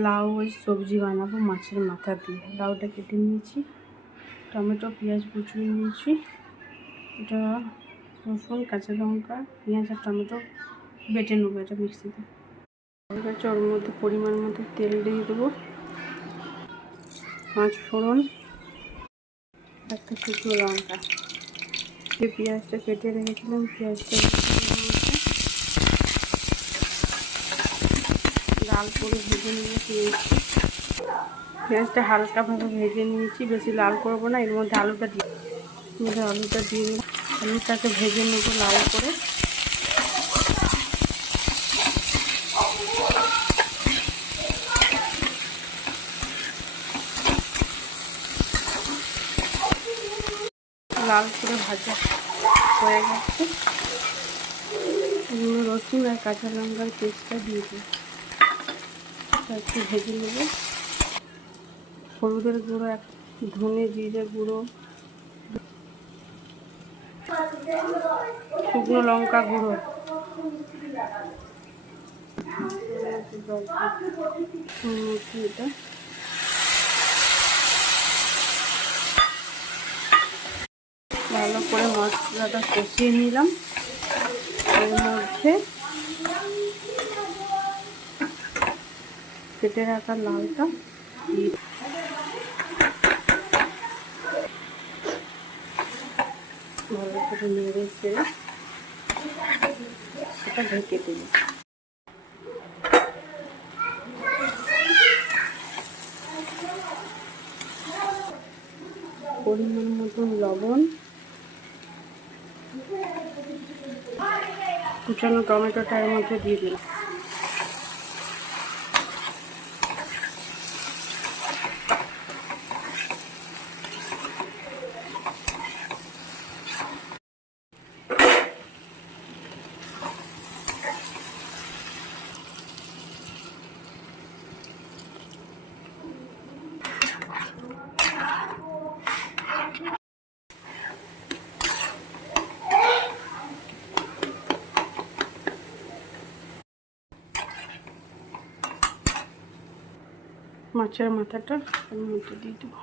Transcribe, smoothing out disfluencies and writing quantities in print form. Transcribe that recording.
লাউ ওই সবজি বানাবো মাছের মাথা দিয়ে। লাউটা কেটে নিয়েছি, টমেটো পেঁয়াজ কুচিয়ে নিয়েছি, এটা রসুন কাঁচা লঙ্কা পেঁয়াজ আর টমেটো বেটে নেবো এটা মিক্সিতে। ঠিক আছে, ওর মধ্যে পরিমাণ মতো তেল দিয়ে দেবো, 5 ফোড়ন, একটা শুকনো লঙ্কা, যে পেঁয়াজটা কেটে রেখেছিলাম পেঁয়াজটা লাল করে ভেজে নিয়েছি। পেঁয়াজটা হালকাভাবে ভেজে নিয়েছি, বেশি লাল করবো না। এর মধ্যে আলুটা দিয়ে আলুটাকে ভেজে নেবো লাল করে। লাল করে ভাজা হয়ে গেছে, রসুন আর কাঁচা লঙ্কার পেস্টটা দিয়ে দিই, একটু ভেজে নেব। হলুদের গুঁড়ো, ধনে জিরে গুঁড়ো, শুকনো লঙ্কা গুঁড়ো, এটা ভালো করে মশলাটা কষিয়ে নিলাম। এর মধ্যে কেটে রাখা লাউটা ভালো করে নেড়ে চেড়ে এটা ঢেকে দেব। পরিমাণ মতন লবণ, কুচানো টমেটোটা এর মধ্যে দিয়ে দিলাম। মাছের মাথাটা এর মধ্যে দিয়ে দেবো।